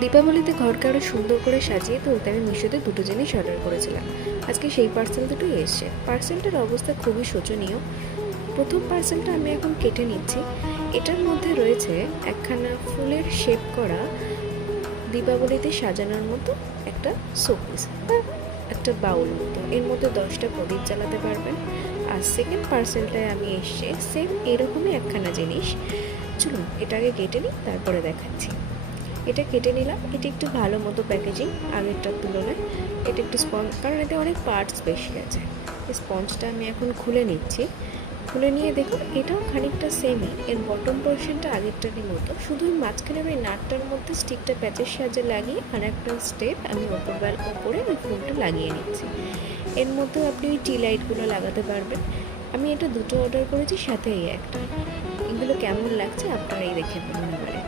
দীপাবলিতে ঘরকে আরও সুন্দর করে সাজিয়ে তুলতে আমি মিশোতে দুটো জিনিস অর্ডার করেছিলাম। আজকে সেই পার্সেল দুটোই এসছে। পার্সেলটার অবস্থা খুবই শোচনীয়। প্রথম পার্সেলটা আমি এখন কেটে নিচ্ছি। এটার মধ্যে রয়েছে একখানা ফুলের শেপ করা দীপাবলিতে সাজানোর মতো একটা শোপিস বা একটা বাউল মতো। এর মধ্যে 10টা প্রদীপ জ্বালাতে পারবেন। আর সেকেন্ড পার্সেলটায় আমি এসছে সেম এরকমই একখানা জিনিস। চলুন এটাকে কেটে নিই, তারপরে দেখাচ্ছি। এটা কেটে নিলাম। এটা একটু ভালো মতো প্যাকেজিং আগেরটার তুলনায়। এটা একটু স্পঞ্জ, কারণ এতে অনেক পার্টস বেশি আছে। এই স্পঞ্জটা আমি এখন খুলে নিচ্ছি। খুলে নিয়ে দেখুন এটাও খানিকটা সেমই। এর বটম পোর্শনটা আগেরটারই মতো, শুধু মাঝখানের ওই নাটটার মধ্যে স্টিকটা প্যাচের সাহায্যে লাগিয়ে আর একটা স্টেপ আমি ওপরে ওই ফুলটা লাগিয়ে নিচ্ছি। এর মধ্যেও আপনি ওই টি লাইটগুলো লাগাতে পারবেন। আমি এটা দুটো অর্ডার করেছি, সাথে এই একটা। এগুলো কেমন লাগছে আপনারাই দেখে বলুন এবারে।